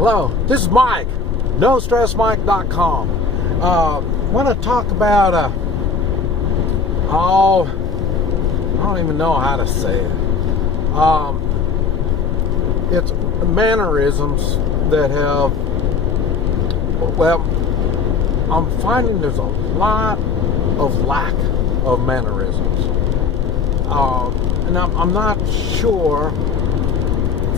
Hello, this is Mike, NoStressMike.com. Want to talk about, I don't even know how to say it. It's mannerisms that have, well, I'm finding there's a lot of lack of mannerisms. And I'm not sure.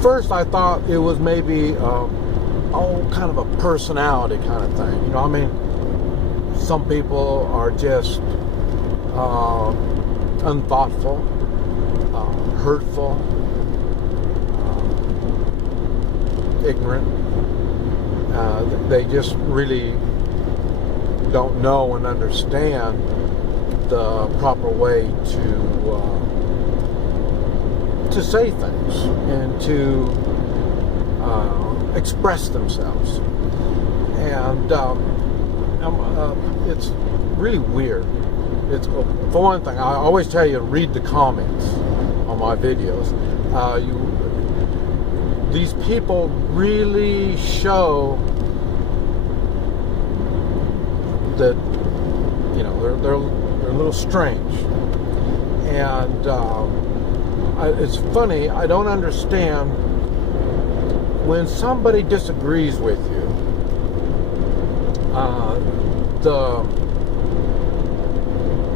First, I thought it was maybe kind of a personality kind of thing. You know, I mean, some people are just unthoughtful, hurtful, ignorant. They just really don't know and understand the proper way to say things and to express themselves, and it's really weird. It's, for one thing, I always tell you to read the comments on my videos. These people really show that, you know, they're a little strange, and it's funny. I don't understand when somebody disagrees with you.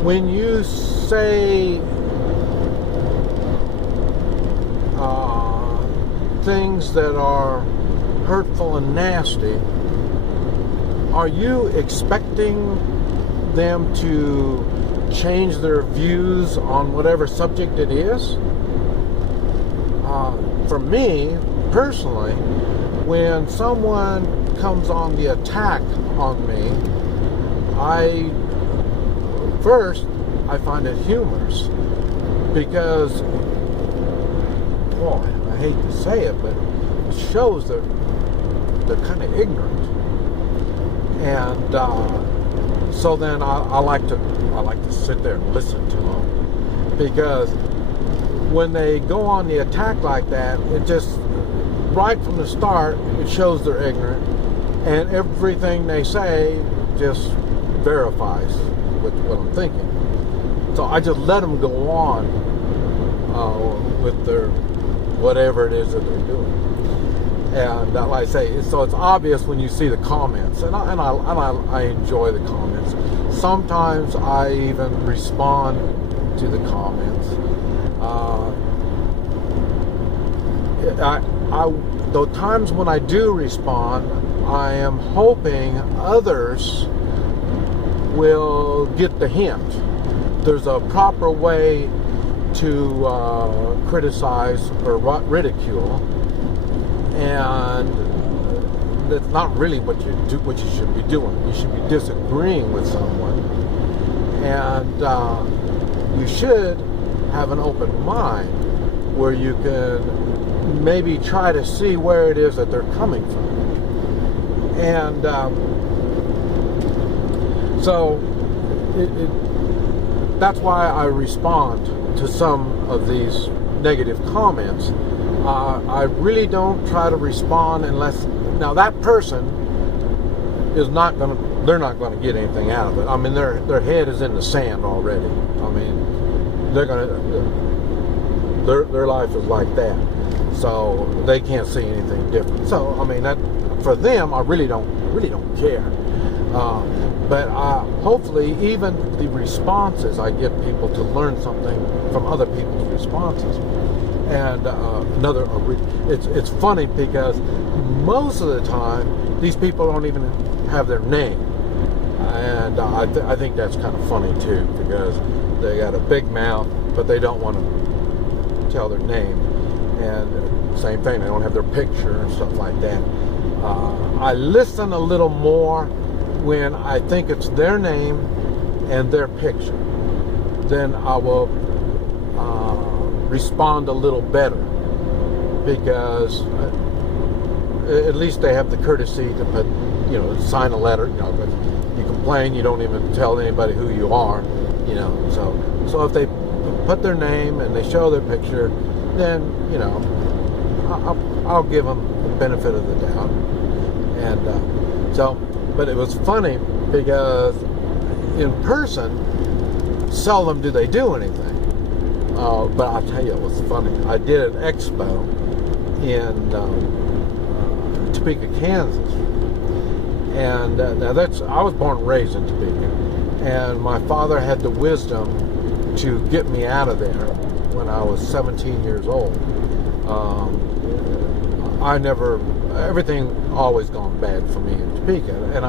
When you say things that are hurtful and nasty, are you expecting them to change their views on whatever subject it is? For me, personally, when someone comes on the attack on me, I find it humorous, because, boy, I hate to say it, but it shows that they're kind of ignorant. And so then I like to sit there and listen to them, because when they go on the attack like that, it just, right from the start, it shows they're ignorant, and everything they say just verifies with what I'm thinking. So I just let them go on with their whatever it is that they're doing. And like I say, so it's obvious when you see the comments, and I enjoy the comments. Sometimes I even respond to the comments. The times when I do respond, I am hoping others will get the hint. There's a proper way to criticize or ridicule, and that's not really what you should be doing. You should be disagreeing with someone, and you should have an open mind where you can maybe try to see where it is that they're coming from. And so that's why I respond to some of these negative comments. I really don't try to respond unless, now that person is not going to, they're not going to get anything out of it. I mean, their head is in the sand already. I mean, they're going to, their life is like that. So they can't see anything different. So, I mean, that, for them, I really don't care. But hopefully, even the responses, I get people to learn something from other people's responses. And it's funny, because most of the time, these people don't even have their name. And I think that's kind of funny too, because they got a big mouth, but they don't want to tell their name. And same thing, they don't have their picture and stuff like that. I listen a little more when I think it's their name and their picture. Then I will respond a little better, because at least they have the courtesy to put, you know, sign a letter. You know, but you complain, you don't even tell anybody who you are. You know, so if they put their name and they show their picture, then, you know, I'll give them benefit of the doubt. And but it was funny because in person, seldom do they do anything. But I'll tell you, it was funny. I did an expo in Topeka, Kansas. And now I was born and raised in Topeka. And my father had the wisdom to get me out of there when I was 17 years old. Everything always gone bad for me in Topeka. And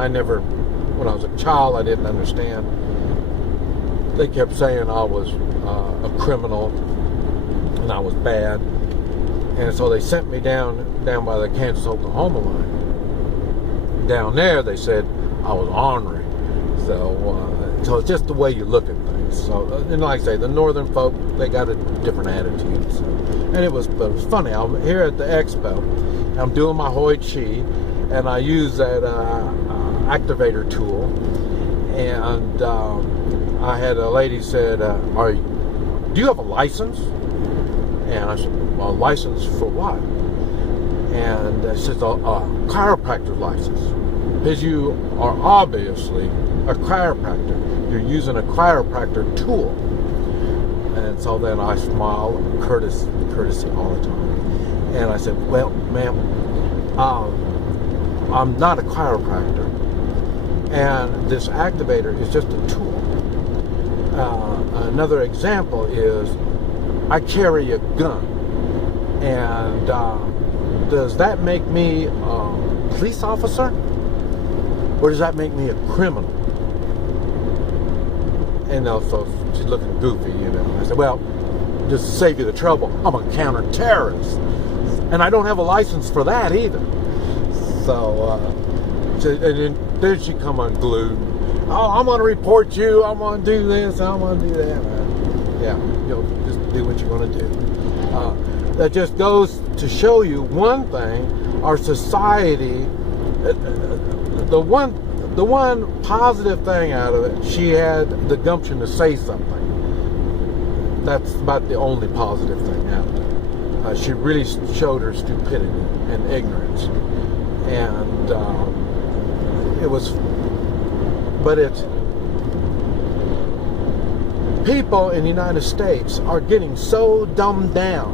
when I was a child, I didn't understand. They kept saying I was a criminal and I was bad. And so they sent me down by the Kansas-Oklahoma line. Down there, they said I was ornery. So it's just the way you look at things. So, and like I say, the northern folk, they got a different attitude. So, and it was funny. I'm here at the expo. I'm doing my Hoi Chi, and I use that activator tool. And I had a lady said, "Do you have a license?" And I said, "A license for what?" And she said, "A chiropractor license, because you are obviously a chiropractor. You're using a chiropractor tool." And so then I smile, courtesy all the time. And I said, "Well, ma'am, I'm not a chiropractor, and this activator is just a tool. Another example is I carry a gun, and does that make me a police officer, or does that make me a criminal?" And so she's looking goofy, I said, "Well, just to save you the trouble, I'm a counter-terrorist, and I don't have a license for that either." So, and then she come unglued. "Oh, I'm going to report you. I'm going to do this. I'm going to do that." Yeah, just do what you're going to do. That just goes to show you one thing: our society. The one positive thing out of it, she had the gumption to say something. That's about the only positive thing out of it. She really showed her stupidity and ignorance, and people in the United States are getting so dumbed down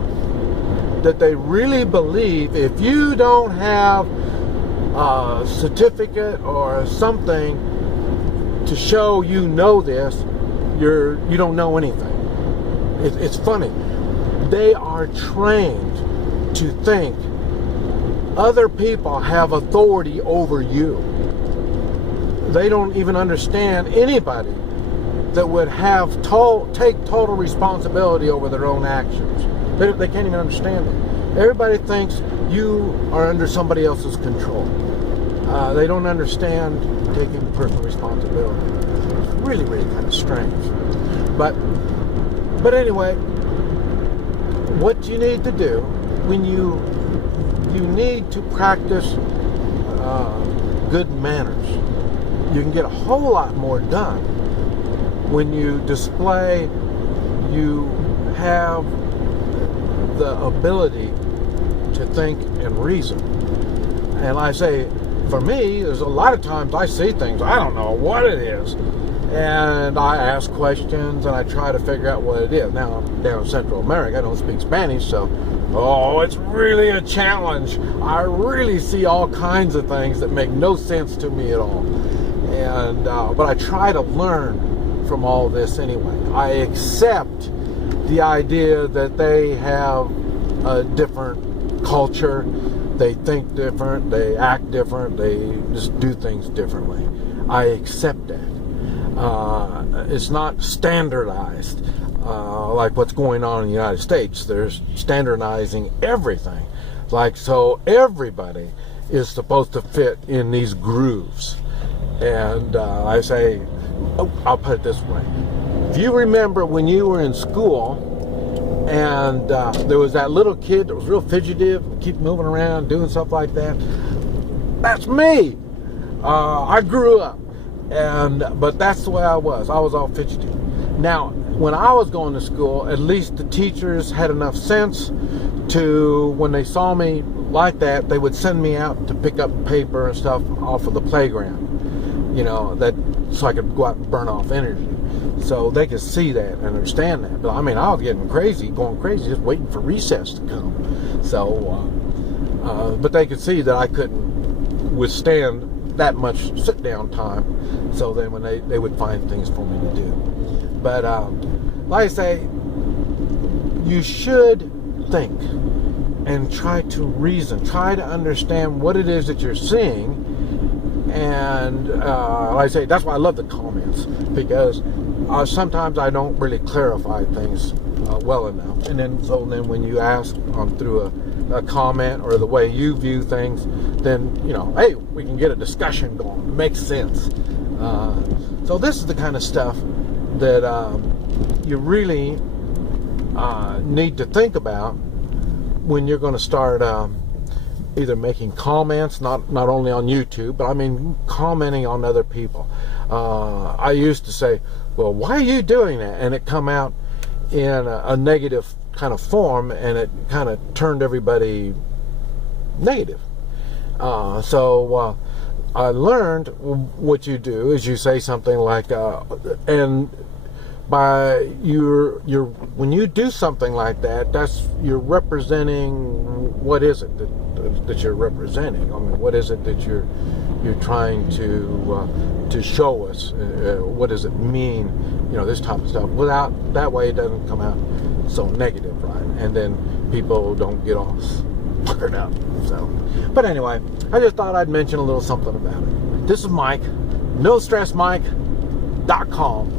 that they really believe if you don't have a certificate or something to show you know this, you don't know anything. It's funny. They are trained to think other people have authority over you. They don't even understand anybody that would take total responsibility over their own actions. They can't even understand it. Everybody thinks you are under somebody else's control. They don't understand taking personal responsibility. It's really, really kind of strange. But anyway, what you need to do when you need to practice good manners. You can get a whole lot more done when you display you have the ability to think and reason. And I say, for me, there's a lot of times I see things, I don't know what it is. And I ask questions and I try to figure out what it is. Now, down in Central America, I don't speak Spanish, so, it's really a challenge. I really see all kinds of things that make no sense to me at all. And but I try to learn from all this anyway. I accept the idea that they have a different culture, they think different, they act different, they just do things differently. I accept that. It's not standardized like what's going on in the United States. They're standardizing everything. So everybody is supposed to fit in these grooves. And I say, I'll put it this way. If you remember when you were in school and there was that little kid that was real fidgety, keep moving around, doing stuff like that, that's me. I grew up, but that's the way I was. I was all fidgety. Now, when I was going to school, at least the teachers had enough sense to, when they saw me like that, they would send me out to pick up paper and stuff off of the playground, so I could go out and burn off energy. So they could see that and understand that. But I mean, I was going crazy, just waiting for recess to come. So, but they could see that I couldn't withstand that much sit-down time. So then when they would find things for me to do. But like I say, you should think and try to reason, try to understand what it is that you're seeing. And like I say, that's why I love the comments, because sometimes I don't really clarify things well enough. And then when you ask through a comment or the way you view things, then hey, we can get a discussion going. It makes sense. So this is the kind of stuff that you really need to think about when you're going to start either making comments, not only on YouTube, but I mean commenting on other people. I used to say, well, why are you doing that? And it come out in a negative kind of form, and it kind of turned everybody negative. So I learned what you do is you say something like, and by when you do something like that, you're representing, what is it that you're representing? I mean, what is it that you're trying to show us? What does it mean? This type of stuff. Without that way, it doesn't come out so negative, right? And then people don't get all fired up. So, but anyway, I just thought I'd mention a little something about it. This is Mike, NoStressMike.com.